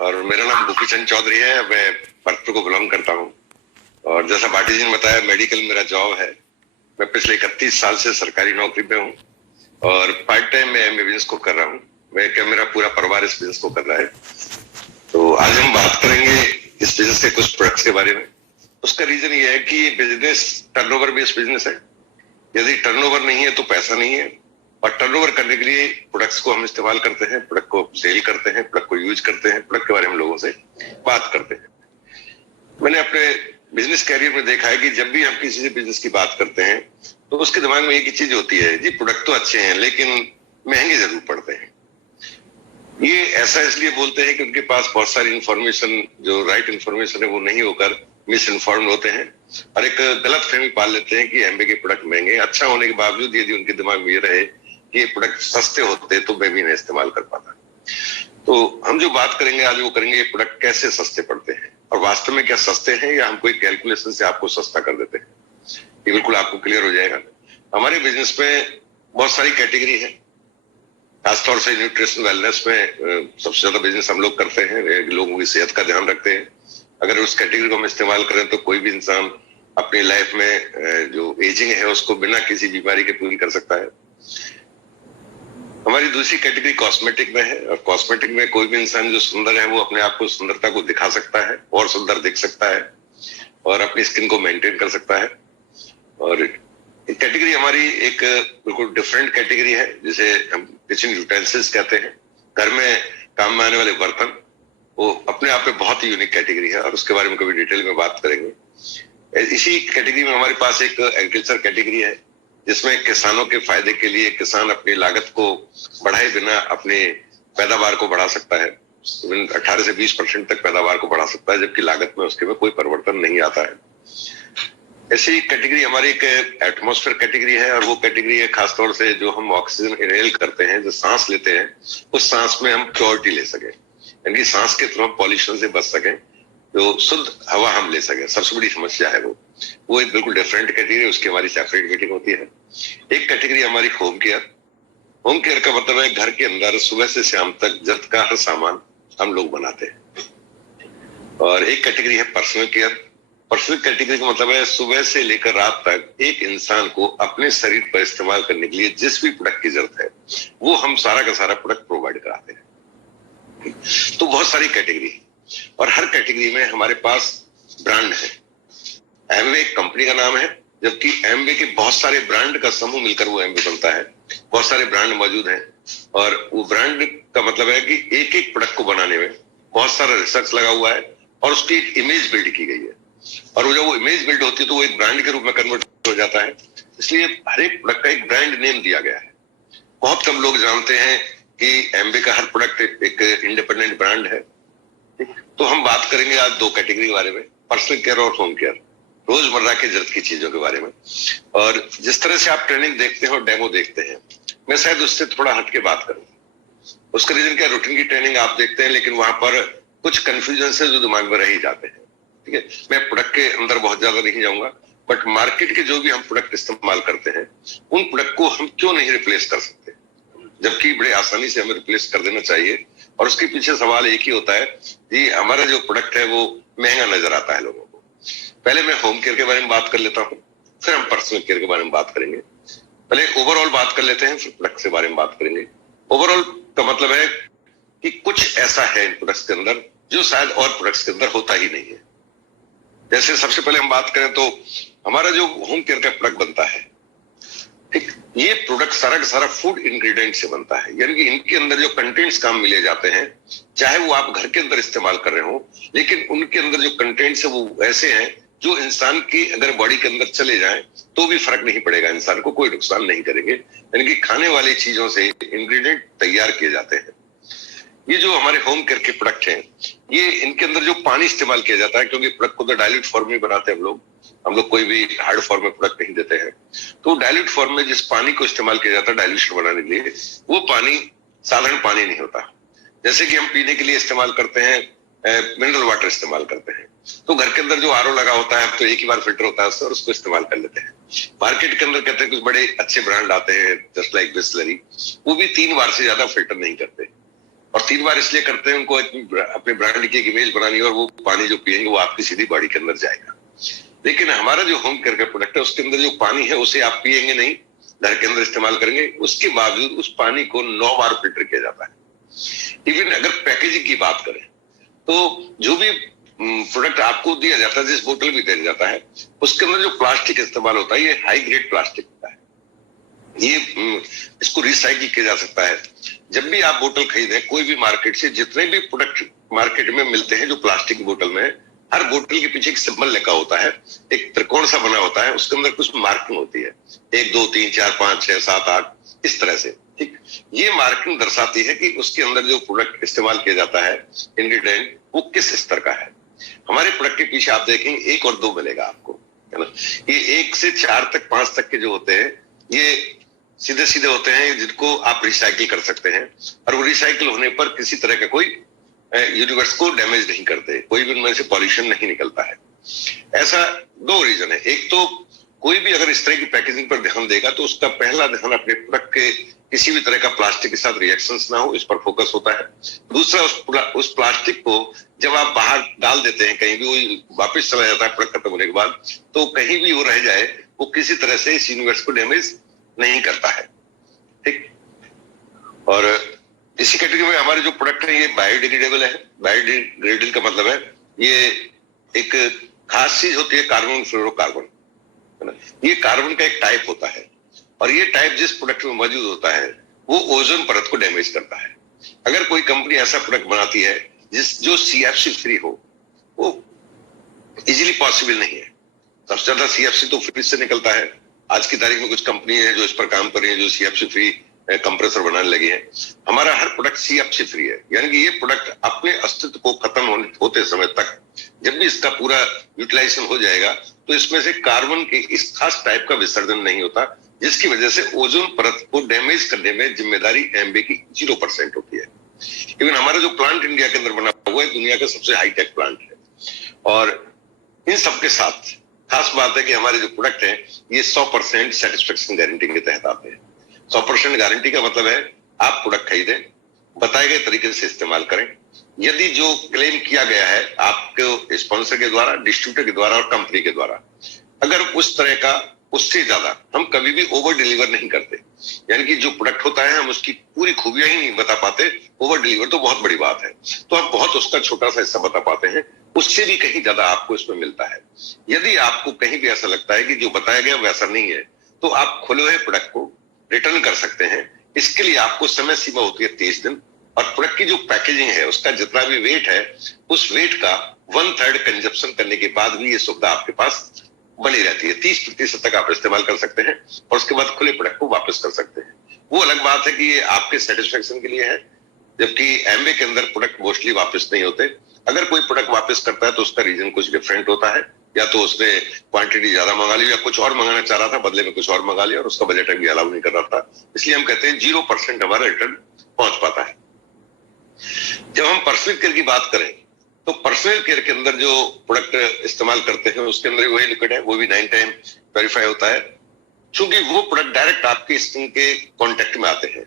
और मेरा नाम गोपी चंद चौधरी है। मैं भरतपुर को बिलोंग करता हूँ और जैसा भाटी जी ने बताया, मेडिकल मेरा जॉब है। मैं पिछले 31 साल से सरकारी नौकरी पे हूँ और पार्ट टाइम में बिजनेस को कर रहा हूँ। मैं क्या, मेरा पूरा परिवार इस बिजनेस को कर रहा है। तो आज हम बात करेंगे इस बिजनेस के कुछ प्रोडक्ट्स के बारे में। उसका रीजन ये है कि बिजनेस टर्नओवर बेस्ड बिजनेस है। यदि टर्नओवर नहीं है तो पैसा नहीं है, और टर्नओवर करने के लिए प्रोडक्ट्स को हम इस्तेमाल करते हैं, प्रोडक्ट को सेल करते हैं, प्रोडक्ट को यूज करते हैं, प्रोडक्ट के बारे में लोगों से बात करते हैं। मैंने अपने बिजनेस कैरियर में देखा है कि जब भी हम किसी से बिजनेस की बात करते हैं तो उसके दिमाग में एक ही चीज होती है, जी प्रोडक्ट तो अच्छे हैं लेकिन महंगे जरूर पड़ते हैं। ये ऐसा इसलिए बोलते हैं कि उनके पास बहुत सारी इंफॉर्मेशन, जो राइट इंफॉर्मेशन है वो नहीं होकर मिस इन्फॉर्म होते हैं और एक गलत फहमी पाल लेते हैं कि एमबे के प्रोडक्ट महंगे। अच्छा होने के बावजूद यदि उनके दिमाग में ये रहे कि ये प्रोडक्ट सस्ते होते तो मैं भी नहीं इस्तेमाल कर पाता। तो हम जो बात करेंगे आज, वो करेंगे ये प्रोडक्ट कैसे सस्ते पड़ते हैं और वास्तव में क्या सस्ते हैं या हम कोई कैलकुलेशन से आपको सस्ता कर देते हैं। ये बिल्कुल आपको क्लियर हो जाएगा। हमारे बिजनेस में बहुत सारी कैटेगरी है, खासतौर से न्यूट्रिशन वेलनेस में सबसे ज्यादा बिजनेस हम लोग करते हैं। लोगों की सेहत का ध्यान रखते हैं। अगर उस कैटेगरी को हम इस्तेमाल करें तो कोई भी इंसान अपनी लाइफ में जो एजिंग है उसको बिना किसी बीमारी के पूरी कर सकता है। हमारी दूसरी कैटेगरी कॉस्मेटिक में है, और कॉस्मेटिक में कोई भी इंसान जो सुंदर है वो अपने आप को सुंदरता को दिखा सकता है और सुंदर दिख सकता है और अपनी स्किन को मेंटेन कर सकता है। और कैटेगरी हमारी एक बिल्कुल डिफरेंट कैटेगरी है, जिसे हम किचन यूटेंसिल्स कहते हैं। घर में काम में आने वाले बर्तन, वो अपने आप में बहुत ही यूनिक कैटेगरी है और उसके बारे में कभी डिटेल में बात करेंगे। इसी कैटेगरी में हमारे पास एक एग्रीकल्चर कैटेगरी है, जिसमें किसानों के फायदे के लिए किसान अपनी लागत को बढ़ाए बिना अपनी पैदावार को बढ़ा सकता है। 18 से 20% तक पैदावार को बढ़ा सकता है, जबकि लागत में उसके में कोई परिवर्तन नहीं आता है। ऐसी कैटेगरी हमारी एक एटमॉस्फेयर कैटेगरी है, और वो कैटेगरी है खासतौर से जो हम ऑक्सीजन इनहेल करते हैं, जो सांस लेते हैं, उस सांस में हम प्योरिटी ले सके, यानी सांस के थ्रू हम पॉल्यूशन से बच सके, जो शुद्ध हवा हम ले सके। सबसे बड़ी समस्या है वो एक बिल्कुल डिफरेंट कैटेगरी, उसकी हमारी सेपरेट मीटिंग होती है। एक कैटेगरी हमारी होम केयर। होम केयर का मतलब है घर के अंदर सुबह से शाम तक जरूरत का हर सामान हम लोग बनाते हैं। और एक कैटेगरी है पर्सनल केयर। पर्सनल कैटेगरी का मतलब है सुबह से लेकर रात तक एक इंसान को अपने शरीर पर इस्तेमाल करने के लिए जिस भी प्रोडक्ट की जरूरत है वो हम सारा का सारा प्रोडक्ट प्रोवाइड कराते हैं। तो बहुत सारी कैटेगरी है और हर कैटेगरी में हमारे पास ब्रांड है। एमवे एक कंपनी का नाम है, जबकि एमवे के बहुत सारे ब्रांड का समूह मिलकर वो एमवे बनता है। बहुत सारे ब्रांड मौजूद हैं और वो ब्रांड का मतलब है कि एक एक प्रोडक्ट को बनाने में बहुत सारा रिसर्च लगा हुआ है और उसकी एक इमेज बिल्ड की गई है, और वो जब वो इमेज बिल्ड होती है तो वो एक ब्रांड के रूप में कन्वर्ट हो जाता है। इसलिए हर एक प्रोडक्ट का एक ब्रांड नेम दिया गया है। बहुत कम लोग जानते हैं कि एमवे का हर प्रोडक्ट एक इंडिपेंडेंट ब्रांड है। तो हम बात करेंगे आज दो कैटेगरी के बारे में, पर्सनल केयर और होम केयर, रोजमर्रा के जरूरत की चीजों के बारे में। और जिस तरह से आप ट्रेनिंग देखते हैं और डेमो देखते हैं, मैं शायद उससे थोड़ा हटके बात करूं। उसका रीजन क्या, रूटीन की ट्रेनिंग आप देखते हैं लेकिन वहां पर कुछ कंफ्यूजन से जो दिमाग में रह ही जाते हैं। ठीक है, मैं प्रोडक्ट के अंदर बहुत ज्यादा नहीं जाऊंगा, बट मार्केट के जो भी हम प्रोडक्ट इस्तेमाल करते हैं उन प्रोडक्ट को हम क्यों नहीं रिप्लेस कर सकते, जबकि बड़े आसानी से हमें रिप्लेस कर देना चाहिए। और उसके पीछे सवाल एक ही होता है कि हमारा जो प्रोडक्ट है वो महंगा नजर आता है लोगों को। पहले मैं होम केयर के बारे में बात कर लेता हूँ, फिर हम पर्सनल केयर के बारे में बात करेंगे। पहले ओवरऑल बात कर लेते हैं, फिर प्रोडक्ट के बारे में बात करेंगे। ओवरऑल का मतलब है कि कुछ ऐसा है इन प्रोडक्ट्स के अंदर जो शायद और प्रोडक्ट्स के अंदर होता ही नहीं है। जैसे सबसे पहले हम बात करें तो हमारा जो होम केयर का प्रोडक्ट बनता है, ठीक, ये प्रोडक्ट सारा का सारा फूड इंग्रेडिएंट से बनता है, यानी कि इनके अंदर जो कंटेंट्स काम मिले जाते हैं, चाहे वो आप घर के अंदर इस्तेमाल कर रहे हो, लेकिन उनके अंदर जो कंटेंट्स है वो ऐसे हैं जो इंसान की अगर बॉडी के अंदर चले जाएं तो भी फर्क नहीं पड़ेगा, इंसान को कोई नुकसान नहीं करेंगे। यानी कि खाने वाली चीजों से इंग्रेडिएंट तैयार किए जाते हैं। ये जो हमारे होम केयर के प्रोडक्ट हैं, ये इनके अंदर जो पानी इस्तेमाल किया जाता है, क्योंकि प्रोडक्ट को तो डाइल्यूट फॉर्म में बनाते हैं हम लोग कोई भी हार्ड फॉर्म में प्रोडक्ट नहीं देते हैं। तो डाइल्यूट फॉर्म में जिस पानी को इस्तेमाल किया जाता है डाइल्यूशन बनाने के लिए, वो पानी साधारण पानी नहीं होता। जैसे कि हम पीने के लिए इस्तेमाल करते हैं, मिनरल वाटर इस्तेमाल करते हैं, तो घर के अंदर जो आरओ लगा होता है तो एक ही बार फिल्टर होता है उससे, और उसको इस्तेमाल कर लेते हैं। मार्केट के अंदर कहते हैं कुछ बड़े अच्छे ब्रांड आते हैं जस्ट लाइक बिसलरी, वो भी 3 बार से ज्यादा फिल्टर नहीं करते। और 3 बार इसलिए करते हैं, उनको अपने ब्रांड की एक इमेज बनानी है, और वो पानी जो पिएंगे वो आपकी सीधी बॉडी के अंदर जाएगा। लेकिन हमारा जो होम केयर का प्रोडक्ट है उसके अंदर जो पानी है उसे आप पिएंगे नहीं, घर के अंदर इस्तेमाल करेंगे, उसके बावजूद उस पानी को 9 बार फिल्टर किया जाता है। इवन अगर पैकेजिंग की बात करें तो जो भी प्रोडक्ट आपको दिया जाता है, जिस बोतल भी दिया जाता है, उसके अंदर जो प्लास्टिक इस्तेमाल होता है ये हाई ग्रेड प्लास्टिक होता है। ये इसको रिसाइकिल किया जा सकता है। जब भी आप बोतल खरीदें कोई भी मार्केट से, जितने भी प्रोडक्ट मार्केट में मिलते हैं जो प्लास्टिक की बोतल में, हर बोतल के पीछे एक सिंबल लिखा होता है, एक त्रिकोण सा बना होता है, उसके अंदर कुछ मार्किंग होती है, 1 2 3 4 5 6 7 8 इस तरह से। ठीक, ये मार्किंग दर्शाती है कि उसके अंदर जो प्रोडक्ट इस्तेमाल किया जाता है, इंग्रेडिएंट, वो किस स्तर का है। हमारे प्रोडक्ट के पीछे आप देखेंगे 1 और 2 मिलेगा आपको, है ना। ये 1 से 4 तक 5 तक के जो होते हैं ये सीधे सीधे होते हैं, जिनको आप रिसाइकिल कर सकते हैं, और वो रिसाइकिल होने पर किसी तरह का कोई यूनिवर्स को डैमेज नहीं करते, कोई भी उनमें से पॉल्यूशन नहीं निकलता है। ऐसा 2 रीजन है। एक तो कोई भी अगर इस तरह की पैकेजिंग पर ध्यान देगा तो उसका पहला ध्यान अपने प्रोडक्ट के किसी भी तरह का प्लास्टिक के साथ रिएक्शंस ना हो, इस पर फोकस होता है। दूसरा, उस प्लास्टिक को जब आप बाहर डाल देते हैं कहीं भी, वो वापस चला जाता है प्रोडक्ट खत्म होने के बाद, तो कहीं भी वो रह जाए वो किसी तरह से इस यूनिवर्स को डैमेज नहीं करता है। ठीक, और इसी कैटेगरी में हमारे जो प्रोडक्ट है ये बायोडिग्रेडेबल है। बायोडिग्रेडेबल का मतलब है ये एक खास चीज होती है, कार्बन फ्लोरोकार्बन, है ना। ये कार्बन का एक टाइप होता है, और ये टाइप जिस प्रोडक्ट में मौजूद होता है वो ओजोन परत को डैमेज करता है। अगर कोई कंपनी ऐसा प्रोडक्ट बनाती है जो सीएफसी फ्री हो, वो इजीली पॉसिबल नहीं है। सबसे ज्यादा सीएफसी तो फ्रिज से निकलता है। आज की तारीख में कुछ कंपनी है जो इस पर काम कर रही है, जो सीएफसी फ्री कंप्रेसर बनाने लगे हैं। हमारा हर प्रोडक्ट सीएफसी फ्री है, यानी कि ये प्रोडक्ट अपने अस्तित्व को खत्म होते समय तक, जब भी इसका पूरा यूटिलाइजेशन हो जाएगा, तो इसमें से कार्बन के इस खास टाइप का विसर्जन नहीं होता, जिसकी वजह से ओजोन परत को डैमेज करने में जिम्मेदारी एमबे की 0% होती है। इवन हमारा जो प्लांट इंडिया के अंदर बना हुआ है दुनिया का सबसे हाईटेक प्लांट है, और इन सबके साथ खास बात है कि हमारे जो प्रोडक्ट है ये 100% सेटिस्फेक्शन गारंटी के तहत आते हैं। 100% गारंटी का मतलब है आप प्रोडक्ट खरीदें, बताए गए तरीके से इस्तेमाल करें। यदि जो क्लेम किया गया है आपके स्पॉन्सर के द्वारा, डिस्ट्रीब्यूटर के द्वारा और कंपनी के द्वारा, अगर उस तरह का उससे ज्यादा, हम कभी भी ओवर डिलीवर नहीं करते। यानी कि जो प्रोडक्ट होता है हम उसकी पूरी खूबियां ही नहीं बता पाते, ओवर डिलीवर तो बहुत बड़ी बात है, तो हम बहुत उसका छोटा सा हिस्सा बता पाते हैं, उससे भी कहीं ज्यादा आपको इसमें मिलता है। यदि आपको कहीं भी ऐसा लगता है कि जो बताया गया वैसा नहीं है, तो आप खुले हुए प्रोडक्ट को रिटर्न कर सकते हैं। इसके लिए आपको समय सीमा होती है 30 दिन, और प्रोडक्ट की जो पैकेजिंग है उसका जितना भी वेट है, उस वेट का 1/3 कंजप्शन करने के बाद भी ये सुविधा आपके पास बनी रहती है। 30% तक आप इस्तेमाल कर सकते हैं, और उसके बाद खुले प्रोडक्ट को वापस कर सकते हैं। वो अलग बात है कि ये आपके सेटिस्फेक्शन के लिए है, जबकि एमबे के अंदर प्रोडक्ट मोस्टली वापस नहीं होते। अगर कोई प्रोडक्ट वापस करता है तो उसका रीजन कुछ डिफरेंट होता है, या तो उसने क्वांटिटी ज्यादा मंगा ली, या कुछ और मंगाना चाह रहा था, बदले में कुछ और मंगा लिया, और उसका बजट भी अलाउ नहीं कर रहा था। इसलिए हम कहते हैं 0% हमारा रिटर्न पहुंच पाता है। जब हम पर्सनल केयर की बात करें तो पर्सनल केयर के अंदर जो प्रोडक्ट इस्तेमाल करते हैं उसके अंदर वही लिक्विड है, वो भी 9 टाइम प्योरीफाई होता है। क्योंकि वो प्रोडक्ट डायरेक्ट आपकी स्किन के कांटेक्ट में आते हैं,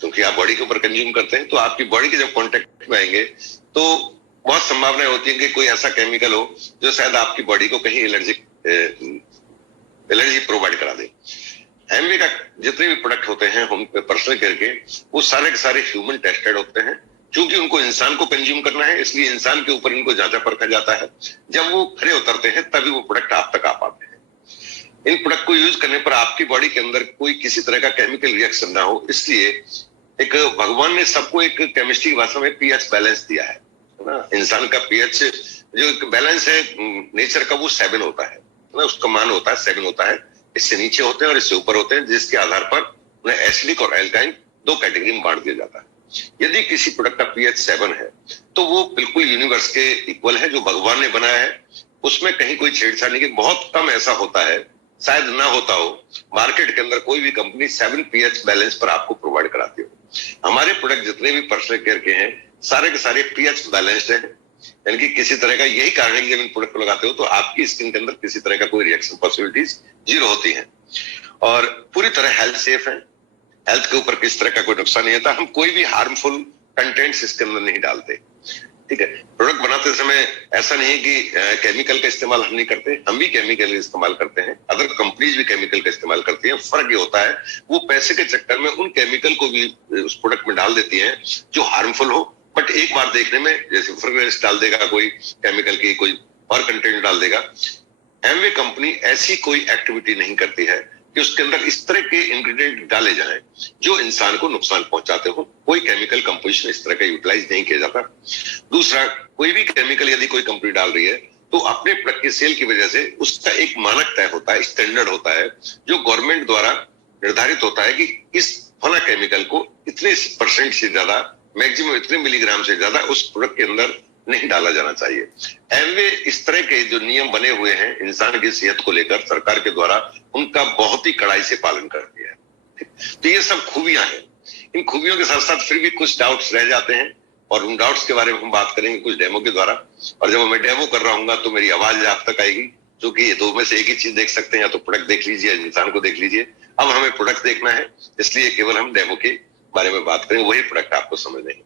क्योंकि आप बॉडी के ऊपर कंज्यूम करते हैं, तो आपकी बॉडी के जब कांटेक्ट में आएंगे तो बहुत संभावना होती है कि कोई ऐसा केमिकल हो जो शायद आपकी बॉडी को कहीं एलर्जी प्रोवाइड करा दे। एमवे का जितने भी प्रोडक्ट होते हैं हम पर्सनल केयर के, वो सारे के सारे ह्यूमन टेस्टेड होते हैं। क्योंकि उनको इंसान को कंज्यूम करना है, इसलिए इंसान के ऊपर इनको जांचा परखा जाता है। जब वो खरे उतरते हैं तभी वो प्रोडक्ट आप तक आ पाते हैं। इन प्रोडक्ट को यूज करने पर आपकी बॉडी के अंदर कोई किसी तरह का केमिकल रिएक्शन ना हो, इसलिए एक भगवान ने सबको एक केमिस्ट्री की भाषा में पीएच बैलेंस दिया है ना। इंसान का पीएच जो एक बैलेंस है नेचर का, वो 7 होता है ना, उसका मान होता है 7 होता है। इससे नीचे होते हैं और इससे ऊपर होते हैं, जिसके आधार पर उन्हें एसिडिक और एल्काइन 2 कैटेगरी में बांट दिया जाता है। यदि किसी प्रोडक्ट का पीएच 7 है तो वो बिल्कुल यूनिवर्स के इक्वल है, जो भगवान ने बनाया है। उसमें कहीं कोई छेड़छाड़ नहीं की। बहुत कम ऐसा होता है, शायद ना होता हो, मार्केट के अंदर कोई भी कंपनी 7 पीएच बैलेंस पर आपको प्रोवाइड कराती हो। हमारे प्रोडक्ट जितने भी पर्सनल केयर के हैं सारे के सारे पीएच बैलेंस्ड है, यानी कि किसी तरह का, यही कारण है कि जब इन प्रोडक्ट को लगाते हो तो आपकी स्किन के अंदर किसी तरह का कोई रिएक्शन पॉसिबिलिटीज 0 होती है, और पूरी तरह हेल्थ सेफ है। हेल्थ के ऊपर किस तरह का कोई नुकसान नहीं होता। हम कोई भी हार्मफुल कंटेंट्स इसके अंदर नहीं डालते। ठीक है, प्रोडक्ट बनाते समय ऐसा नहीं है कि केमिकल का इस्तेमाल हम नहीं करते, हम भी केमिकल इस्तेमाल करते हैं, अदर कंपनीज भी केमिकल का इस्तेमाल करती हैं। फर्क ये होता है वो पैसे के चक्कर में उन केमिकल को भी उस प्रोडक्ट में डाल देती हैं जो हार्मफुल हो, बट एक बार देखने में, जैसे फ्रेग्रेंस डाल देगा कोई केमिकल की, कोई और कंटेंट डाल देगा। एमवे कंपनी ऐसी कोई एक्टिविटी नहीं करती है कि उसके अंदर इस तरह के इंग्रेडिएंट डाले जाएं जो इंसान को नुकसान पहुंचाते हो। कोई केमिकल कंपोजिशन इस तरह का यूटिलाइज नहीं किया जाता। दूसरा, कोई भी केमिकल यदि कोई कंपनी डाल रही है तो अपने प्रोडक्ट की सेल की वजह से उसका एक मानक तय होता है, स्टैंडर्ड होता है, जो गवर्नमेंट द्वारा निर्धारित होता है कि इस फला केमिकल को इतने % से ज्यादा, मैक्सिमम इतने मिलीग्राम से ज्यादा उस प्रोडक्ट के अंदर नहीं डाला जाना चाहिए। एमवे इस तरह के जो नियम बने हुए हैं इंसान की सेहत को लेकर सरकार के द्वारा, उनका बहुत ही कड़ाई से पालन करती है। तो ये सब खूबियां हैं। इन खूबियों के साथ साथ फिर भी कुछ डाउट्स रह जाते हैं और उन डाउट्स के बारे में हम बात करेंगे कुछ डेमो के द्वारा। और जब मैं डेमो कर रहा हूँ तो मेरी आवाज आप तक आएगी, क्योंकि ये दो में से एक ही चीज देख सकते हैं, या तो प्रोडक्ट देख लीजिए या इंसान को देख लीजिए। अब हमें प्रोडक्ट देखना है, इसलिए केवल हम डेमो के बारे में बात करेंगे, वही प्रोडक्ट आपको समझ नहीं।